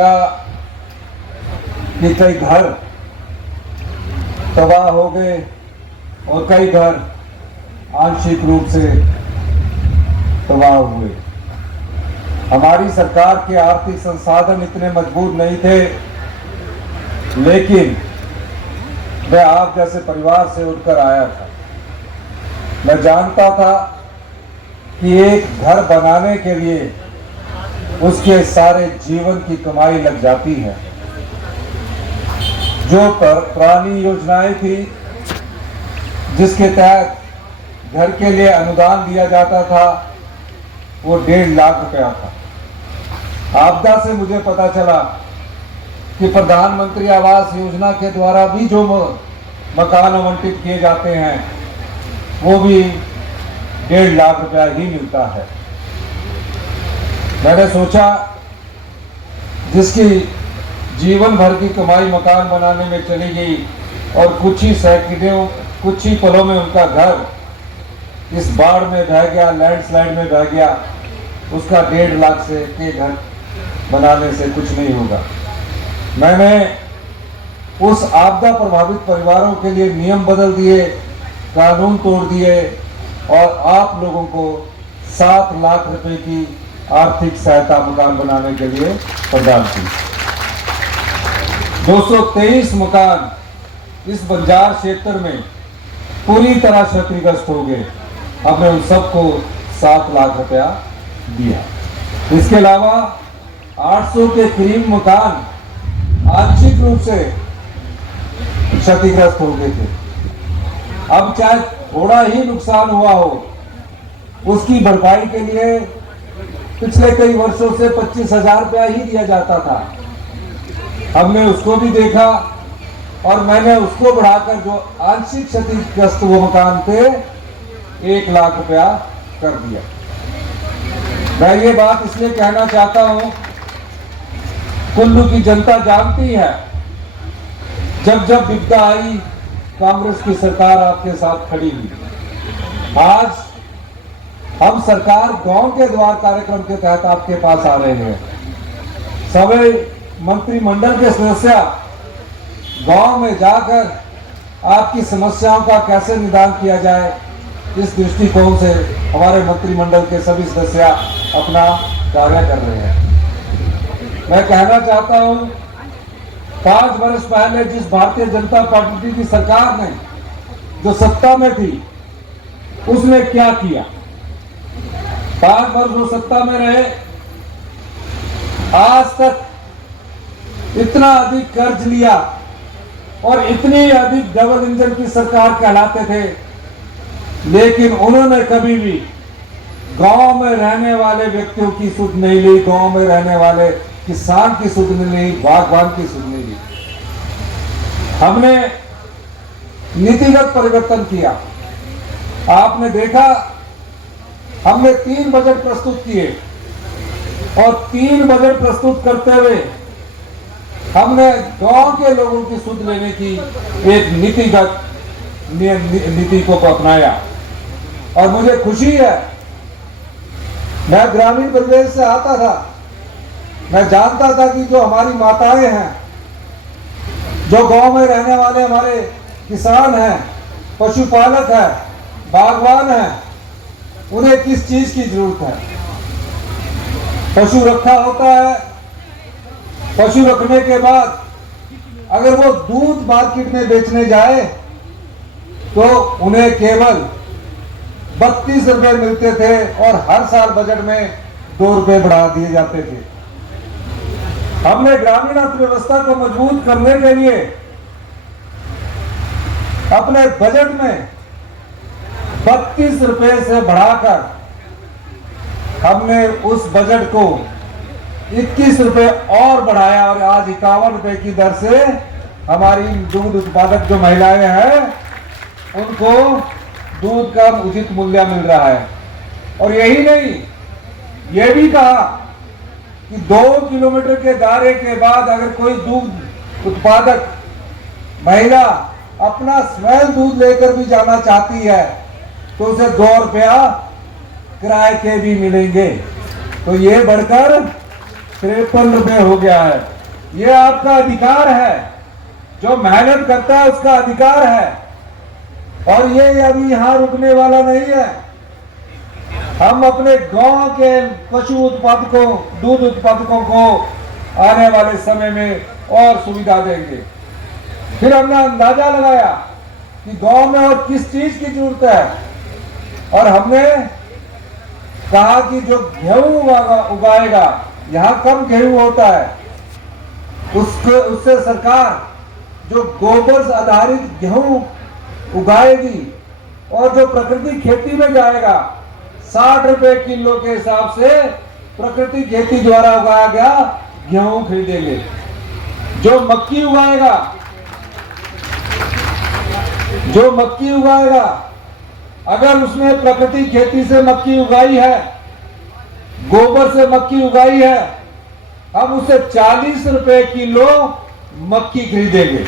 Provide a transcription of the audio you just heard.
लगा कि कई घर तबाह हो गए और कई घर आंशिक रूप से तबाह हुए। हमारी सरकार के आर्थिक संसाधन इतने मजबूत नहीं थे, लेकिन मैं आप जैसे परिवार से उठकर आया था। मैं जानता था कि एक घर बनाने के लिए उसके सारे जीवन की कमाई लग जाती है। जो पुरानी योजनाएं थी जिसके तहत घर के लिए अनुदान दिया जाता था वो 1.5 लाख रुपया था। आपदा से मुझे पता चला कि प्रधानमंत्री आवास योजना के द्वारा भी जो मकान आवंटित किए जाते हैं वो भी 1.5 लाख रुपया ही मिलता है। मैंने सोचा जिसकी जीवन भर की कमाई मकान बनाने में चली गई और कुछ ही पलों में उनका घर इस बाढ़ में बह गया, लैंडस्लाइड में बह गया, उसका 1.5 लाख से के घर बनाने से कुछ नहीं होगा। मैंने उस आपदा प्रभावित परिवारों के लिए नियम बदल दिए, कानून तोड़ दिए और आप लोगों को 7 लाख रुपए की आर्थिक सहायता मकान बनाने के लिए प्रदान की। 223 मकान इस बंजार क्षेत्र में पूरी तरह क्षतिग्रस्त हो गए। हमने उन सबको 7 लाख रुपया दिया। इसके अलावा 800 के करीब मकान आंशिक रूप से क्षतिग्रस्त हो गए थे। अब चाहे थोड़ा ही नुकसान हुआ हो, उसकी भरपाई के लिए पिछले कई वर्षों से 25,000 रुपया ही दिया जाता था। हमने उसको भी देखा और मैंने उसको बढ़ाकर जो आंशिक क्षतिग्रस्त वो मकान थे 1 लाख रुपया कर दिया। मैं ये बात इसलिए कहना चाहता हूं, कुल्लू की जनता जानती है जब जब विपदा आई कांग्रेस की सरकार आपके साथ खड़ी हुई। आज हम सरकार गांव के द्वार कार्यक्रम के तहत आपके पास आ रहे हैं। सभी मंत्रिमंडल के सदस्य गांव में जाकर आपकी समस्याओं का कैसे निदान किया जाए, इस दृष्टिकोण से हमारे मंत्रिमंडल के सभी सदस्य अपना कार्य कर रहे हैं। मैं कहना चाहता हूं, 5 वर्ष पहले जिस भारतीय जनता पार्टी की सरकार ने जो सत्ता में थी उसने क्या किया? 5 वर्ष वो सत्ता में रहे, आज तक इतना अधिक कर्ज लिया और इतनी अधिक डबल इंजन की सरकार कहलाते थे, लेकिन उन्होंने कभी भी गांव में रहने वाले व्यक्तियों की सुध नहीं ली, गांव में रहने वाले किसान की सुध नहीं ली, बागवान की सुध नहीं ली। हमने नीतिगत परिवर्तन किया। आपने देखा हमने 3 बजट प्रस्तुत किए और 3 बजट प्रस्तुत करते हुए हमने गांव के लोगों की सुध लेने की एक नीतिगत नीति को अपनाया और मुझे खुशी है। मैं ग्रामीण परिवेश से आता था, मैं जानता था कि जो हमारी माताएं हैं, जो गांव में रहने वाले हमारे किसान हैं, पशुपालक हैं, बागवान हैं, उन्हें किस चीज की जरूरत है। पशु रखा होता है, पशु रखने के बाद अगर वो दूध मार्केट में बेचने जाए तो उन्हें केवल 32 रुपए मिलते थे और हर साल बजट में 2 रुपए बढ़ा दिए जाते थे। हमने ग्रामीण अर्थव्यवस्था को मजबूत करने के लिए अपने बजट में 32 रुपए से बढ़ाकर हमने उस बजट को 21 रुपए और बढ़ाया और आज 51 रुपए की दर से हमारी दूध उत्पादक जो महिलाएं हैं उनको दूध का उचित मूल्य मिल रहा है। और यही नहीं, यह भी कहा कि 2 किलोमीटर के दायरे के बाद अगर कोई दूध उत्पादक महिला अपना स्वयं दूध लेकर भी जाना चाहती है तो उसे 2 रुपया किराए के भी मिलेंगे। तो ये बढ़कर 53 रुपए हो गया है। ये आपका अधिकार है, जो मेहनत करता है उसका अधिकार है। और ये अभी यहाँ रुकने वाला नहीं है। हम अपने गांव के पशु उत्पादकों, दूध उत्पादकों को आने वाले समय में और सुविधा देंगे। फिर हमने अंदाजा लगाया कि गांव में और किस चीज की जरूरत है, और हमने कहा कि जो गेहूं उगाएगा, यहाँ कम गेहूं होता है, उससे सरकार जो गोबर आधारित गेहूं उगाएगी और जो प्राकृतिक खेती में जाएगा 60 रुपए किलो के हिसाब से प्राकृतिक खेती द्वारा उगाया गया गेहूं खरीदेंगे। जो मक्की उगाएगा, अगर उसने प्राकृतिक खेती से मक्की उगाई है, गोबर से मक्की उगाई है, हम उसे 40 रुपए किलो मक्की खरीदेंगे।